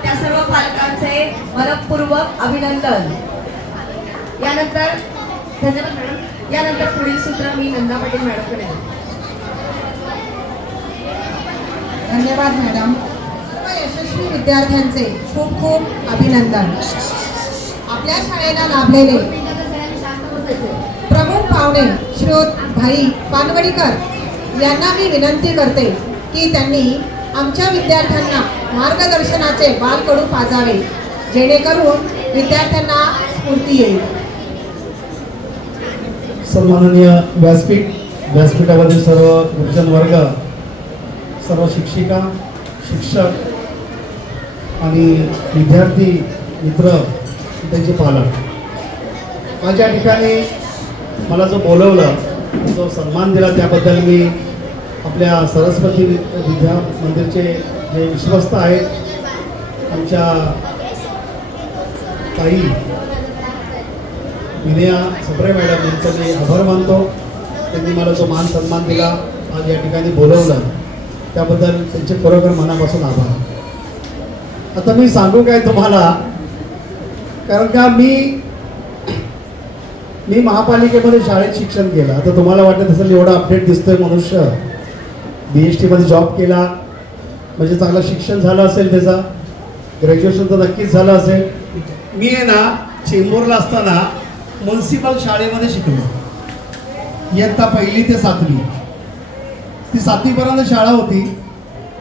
त्या सर्व पालकांचे मनपूर्वक अभिनंदन। यानंतर धन्यवाद मॅडम। यानंतर पुढील सूत्र मी नंदा पाटील मॅडमकडे देते। धन्यवाद मॅडम। सर्व यशस्वी विद्यार्थ्यांचे खूप खूप अभिनंदन। आपल्या शाळेला लाभलेले प्रमुख पाहुणे श्रोत भाई पानवडीकर यांना मी विनंती करते की त्यांनी आमच्या विद्यार्थ्यांना मार्गदर्शनाचे बालकडू पाजावे, जेणेकरून विद्यार्थ्यांना स्फूर्ती येईल। सन्माननीय व्यासपीठावरील सर्व गुरुजन वर्ग, सर्व शिक्षिका, शिक्षक आणि विद्यार्थी मित्र, त्यांचे पालक, माझ्या ठिकाणी मला जो बोलवलं, जो सन्मान दिला त्याबद्दल मी आपल्या सरस्वती विद्या मंदिरचे जे विश्वस्त आहेत आमच्या ताई विनया सप्रे मॅडम यांचा मी आभार मानतो। त्यांनी मला जो मान सन्मान दिला, आज या ठिकाणी बोलवलं, त्याबद्दल त्यांचे खरोखर मनापासून आभार। आता मी सांगू काय तुम्हाला, कारण का मी मी महापालिकेमध्ये शाळेत शिक्षण केलं. आता तुम्हाला वाटतं तसं एवढा अपडेट दिसतोय मनुष्य. BHT मध्ये जॉब केला म्हणजे चांगलं शिक्षण झालं असेल, त्याचा ग्रॅज्युएशन तर नक्कीच झालं असेल. मी आहे ना चेंबूरला असताना म्युन्सिपल शाळेमध्ये शिकलो. इयत्ता 1ली ते 7वी, ती 7वीपर्यंत शाळा होती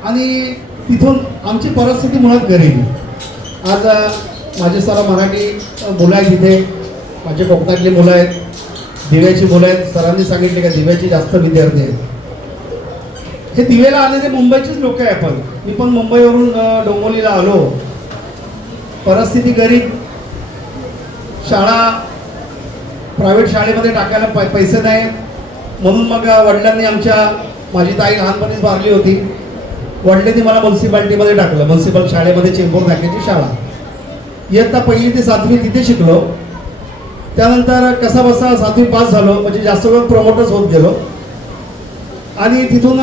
आणि तिथून आमची परिस्थिती मुळात गरीब. आज माझे सर्व मराठी मुलं आहेत तिथे, माझे कोकणातली मुलं आहेत, दिव्याची मुलं आहेत. सरांनी सांगितले का दिव्याचे जास्त विद्यार्थी आहेत. हे दिवेला आलेले मुंबईचेच लोक आहे. मी पण मुंबईवरून डोंबिवलीला आलो. परिस्थिती गरीब, शाळा प्रायव्हेट शाळेमध्ये टाकायला पैसे नाही, म्हणून मग वडिलांनी माझी ताई लहानपणीच वारली होती. वडिलांनी मला म्युन्सिपाल्टीमध्ये टाकलं, म्युन्सिपल शाळेमध्ये चेंबूर नाक्याची शाळा. इयत्ता 1ली ते 7वी तिथे शिकलो. त्यानंतर कसा बसा 7वी पास झालो, म्हणजे जास्त वेळ प्रमोटच होत गेलो. आणि तिथून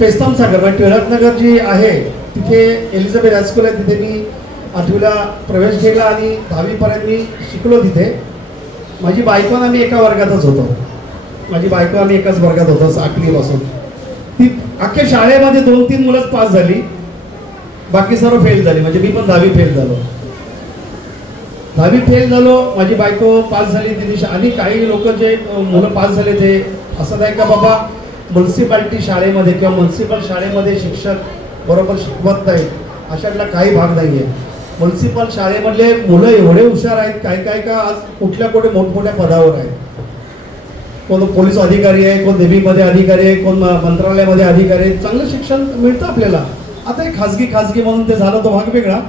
पेस्तम सागर म्हणजे टिळकनगर जी आहे तिथे एलिझाबेथ हायस्कूल आहे, तिथे मी 8वीला प्रवेश केला आणि 10वीपर्यंत मी शिकलो तिथे. माझी बायको आणि आम्ही एका वर्गातच होतो. माझी बायको आम्ही एकाच वर्गात होतो 8वीपासून. ती अख्ख्या शाळेमध्ये 2-3 मुलंच पास झाली, बाकी सर्व फेल झाली. म्हणजे मी पण 10वी फेल झालो. 10वी फेल झालो, माझी बायको पास झाली तिथे. आणि काही लोक जे मुलं पास झाले ते असं नाही का बाबा म्युन्सिपाल्टी शाळेमध्ये किंवा म्युन्सिपल शाळेमध्ये शिक्षक बरोबर शिकवत नाहीत, अशातला काही भाग नाही आहे. म्युन्सिपल शाळेमधले मुलं एवढे हुशार आहेत, काय का आज कुठे मोठमोठ्या पदावर आहेत. कोण पोलीस अधिकारी आहे, कोण नेव्हीमध्ये अधिकारी आहे, कोण मंत्रालयामध्ये अधिकारी आहे. चांगलं शिक्षण मिळतं आपल्याला. आता हे खाजगी म्हणून ते झालं तो भाग वेगळा.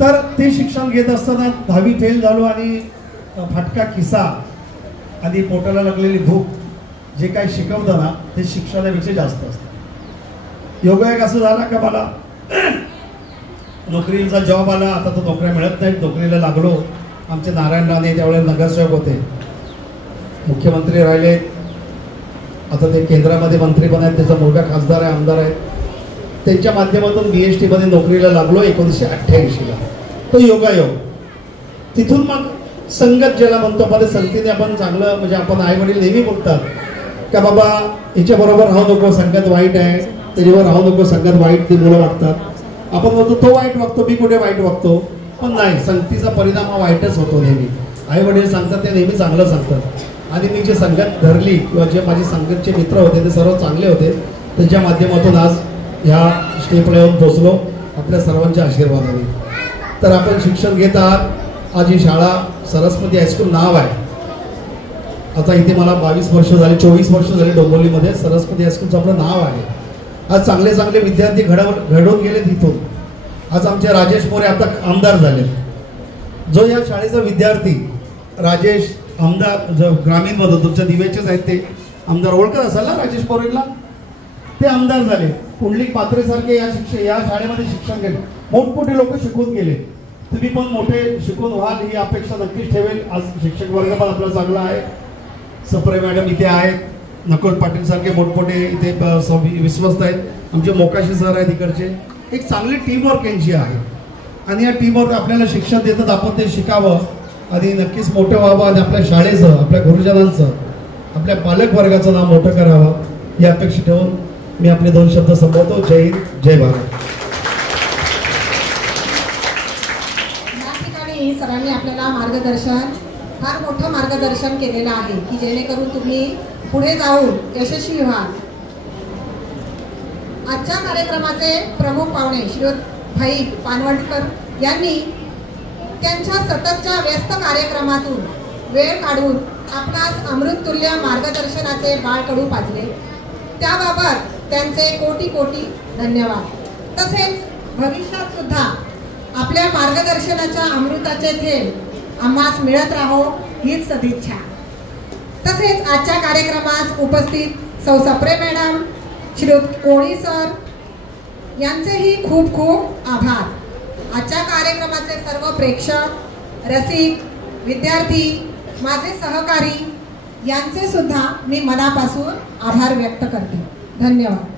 तर ते शिक्षण घेत असताना 10वी फेल झालो आणि फटका किस्सा आणि पोटाला लागलेली भूक, जे काही शिकवतं ना ते शिक्षणापेक्षा जास्त असतं. योगायोग असं झाला का मला नोकरीचा जॉब आला. आता तो नोकऱ्या मिळत नाहीत, नोकरीला लागलो. आमचे नारायण राणे त्यावेळेला नगरसेवक होते, मुख्यमंत्री राहिले. आता ते केंद्रामध्ये मंत्री पण आहेत, त्याचा मुलगा खासदार आहे, आमदार आहे. त्यांच्या माध्यमातून BHT मध्ये नोकरीला लागलो 1988ला. तो योगायोग. तिथून मग संगत ज्याला म्हणतो आपण, संगतीने आपण चांगलं म्हणजे आपण आई वडील नेहमी बोलतात का बाबा हिच्याबरोबर राहू नको, संगत वाईट आहे, त्याच्यावर राहू नको, संगत वाईट ती मुलं वागतात. आपण म्हणतो तो वाईट वागतो, मी कुठे वाईट वागतो. पण नाही, संगतीचा परिणाम हा वाईटच होतो नेहमी. आई वडील सांगतात ते नेहमी चांगलं सांगतात. आणि मी जे संगत धरली किंवा जे माझे संगतचे मित्र होते ते सर्व चांगले होते. त्यांच्या माध्यमातून आज ह्या स्टेपला येऊन पोचलो आपल्या सर्वांच्या आशीर्वादाने. तर आपण शिक्षण घेत आहात. आज ही शाळा सरस्वती हायस्कूल नाव आहे. आता इथे मला 22 वर्ष झाले, 24 वर्ष झाले डोंबिवलीमध्ये सरस्वती हायस्कूलचं आपलं नाव आहे. आज चांगले चांगले विद्यार्थी घडवून गेले तिथून. आज आमचे राजेश मोरे आता आमदार झाले. जो या शाळेचा विद्यार्थी राजेश आमदार जो ग्रामीणमधून तुमच्या दिव्याचेच आहेत ते आमदार, ओळखत असाल ना राजेश मोरेला, ते आमदार झाले. पुंडलिक पात्रेसारखे या शाळेमध्ये शिक्षण केले. मोठमोठे लोक शिकून गेले. तुम्ही पण मोठे शिकून व्हाल ही अपेक्षा नक्कीच ठेवेल. आज शिक्षक वर्ग पण आपला चांगला आहे. सप्रे मॅडम इथे आहेत, नकोल पाटील सारखे मोठमोठे इथे विश्वस्त आहेत. आमचे मोकाशी सर आहेत इकडचे. एक चांगली टीमवर्क यांची आहे आणि या टीमवर्क आपल्याला शिक्षण देतात. आपण ते शिकावं आणि नक्कीच मोठं व्हावं आणि आपल्या शाळेचं, आपल्या गुरुजनांचं, आपल्या पालक वर्गाचं नाव मोठं करावं ही अपेक्षा ठेवून मी आपले 2 शब्द संबोधतो. जय हिंद, जय भारत. या ठिकाणी सरांनी आपल्याला फार मोठं मार्गदर्शन केलेलं आहे की जेणेकरून तुम्ही पुढे जाऊन यशस्वी व्हाल. आजच्या कार्यक्रमाचे प्रमुख पाहुणे श्रीयुत भाई पानवटकर यांनी त्यांच्या सततच्या व्यस्त कार्यक्रमातून वेळ काढून आपणास अमृततुल्य मार्गदर्शनाचे बाळकडू पाजले. त्याबाबत त्यांचे कोटी कोटी धन्यवाद. तसेच भविष्यात सुद्धा आपल्या मार्गदर्शनाच्या अमृताचे थेंब आम्हास मिळत राहो हीच सदिच्छा. तसेच आजच्या कार्यक्रमास उपस्थित सौ सप्रे मॅडम, श्रीयुत कोळी सर यांचेही खूप खूप आभार. आजच्या कार्यक्रमाचे सर्व प्रेक्षक, रसिक, विद्यार्थी, माझे सहकारी यांचे सुद्धा मी मनापासून आभार व्यक्त करते. धन्यवाद.